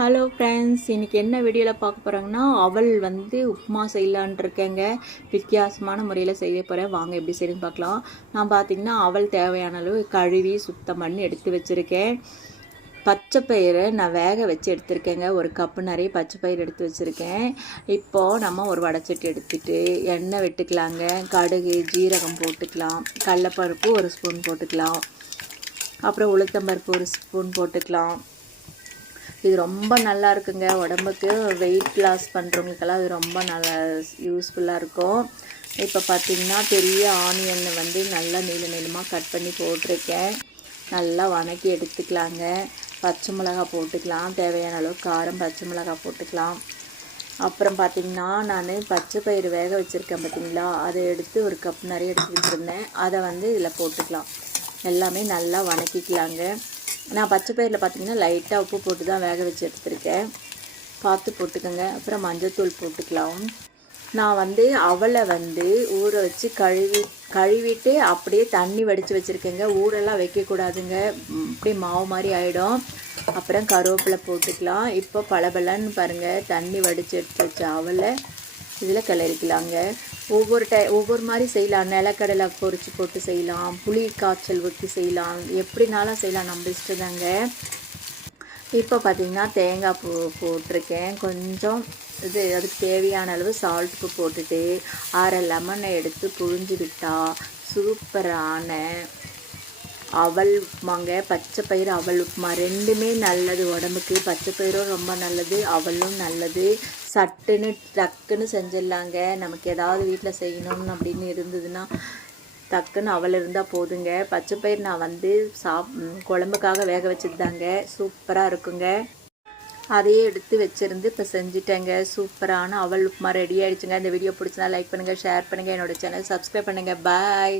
Hello friends, இன்றைக்கி என்ன வீடியோவில் பார்க்க போகிறாங்கன்னா அவல் உப்புமா செய்யலான் இருக்கேங்க. வித்தியாசமான முறையில் செய்ய போகிறேன். வாங்க எப்படி செய்யணும்னு பார்க்கலாம். நான் பார்த்திங்கன்னா அவல் தேவையான அளவு கழுவி சுத்தம் பண்ணி எடுத்து வச்சுருக்கேன். பச்சை பயிரை நான் வேக வச்சு எடுத்துருக்கேங்க. ஒரு கப்பு நிறைய பச்சை பயிர் எடுத்து வச்சுருக்கேன். இப்போது நம்ம ஒரு வடைச்சட்டி எடுத்துகிட்டு எண்ணெய் விட்டுக்கலாங்க. கடுகு ஜீரகம் போட்டுக்கலாம். கடலைப்பருப்பு ஒரு ஸ்பூன் போட்டுக்கலாம். அப்புறம் உளுத்தம்பருப்பு ஒரு ஸ்பூன் போட்டுக்கலாம். இது ரொம்ப நல்லா இருக்குங்க. உடம்புக்கு வெயிட் லாஸ் பண்ணுறவங்களுக்கெல்லாம் இது ரொம்ப நல்லா யூஸ்ஃபுல்லாக இருக்கும். இப்போ பார்த்திங்கன்னா பெரிய ஆனியன் நல்லா நீளமாக கட் பண்ணி போட்டிருக்கேன். நல்லா வதக்கி எடுத்துக்கலாங்க. பச்சை மிளகா போட்டுக்கலாம். தேவையான அளவு காரம் பச்சை மிளகா போட்டுக்கலாம். அப்புறம் பார்த்திங்கன்னா நான் பச்சை பயிறு வேக வச்சுருக்கேன் பார்த்திங்களா, அதை எடுத்து ஒரு கப் நிறைய எடுத்து வச்சுருந்தேன். அதை இதில் போட்டுக்கலாம். எல்லாமே நல்லா வதக்கிக்கலாங்க. நான் பச்சை பயிரில் பார்த்திங்கன்னா லைட்டாக உப்பு போட்டு தான் வேக வச்சு எடுத்துருக்கேன். பார்த்து போட்டுக்கோங்க. அப்புறம் மஞ்சத்தூள் போட்டுக்கலாம். நான் அவலை ஊற வச்சு கழுவிட்டு அப்படியே தண்ணி வடித்து வச்சுருக்கேங்க. ஊரெல்லாம் வைக்கக்கூடாதுங்க, அப்படியே மாவு மாதிரி ஆகிடும். அப்புறம் கருவேப்பிலை போட்டுக்கலாம். இப்போ பலபலன்னு பாருங்கள், தண்ணி வடித்து எடுத்து வச்ச அவலை இதில் கிளறிக்கலாங்க. ஒவ்வொரு மாதிரி செய்யலாம். நிலக்கடலை பொரிச்சு போட்டு செய்யலாம், புளி காய்ச்சல் ஊற்றி செய்யலாம், எப்படினாலும் செய்யலாம், நம்ம இஷ்டதாங்க. இப்போ பார்த்திங்கன்னா தேங்காய் போட்டிருக்கேன். கொஞ்சம் அதுக்கு தேவையான அளவு சால்ட்டு போட்டுட்டு அரை லெமனை எடுத்து புழிஞ்சு விட்டால் சூப்பரான அவல் உப்புமாங்க. பச்சை பயிறு அவல் உப்புமா ரெண்டுமே நல்லது உடம்புக்கு. பச்சை பயிரும் ரொம்ப நல்லது, அவலும் நல்லது. சட்டுன்னு டக்குன்னு செஞ்சிடலாங்க. நமக்கு ஏதாவது வீட்டில் செய்யணும்னு அப்படின்னு இருந்ததுன்னா டக்குன்னு அவல் இருந்தால் போதுங்க. பச்சை பயிர் நான் குழம்புக்காக வேக வச்சுருந்தாங்க. சூப்பராக இருக்குங்க. அதையே எடுத்து வச்சுருந்து இப்போ செஞ்சுட்டேங்க. சூப்பரான அவல் உப்புமா ரெடி ஆகிடுச்சுங்க. இந்த வீடியோ பிடிச்சினா லைக் பண்ணுங்கள், ஷேர் பண்ணுங்கள், என்னோடய சேனல் சப்ஸ்கிரைப் பண்ணுங்கள். பாய்.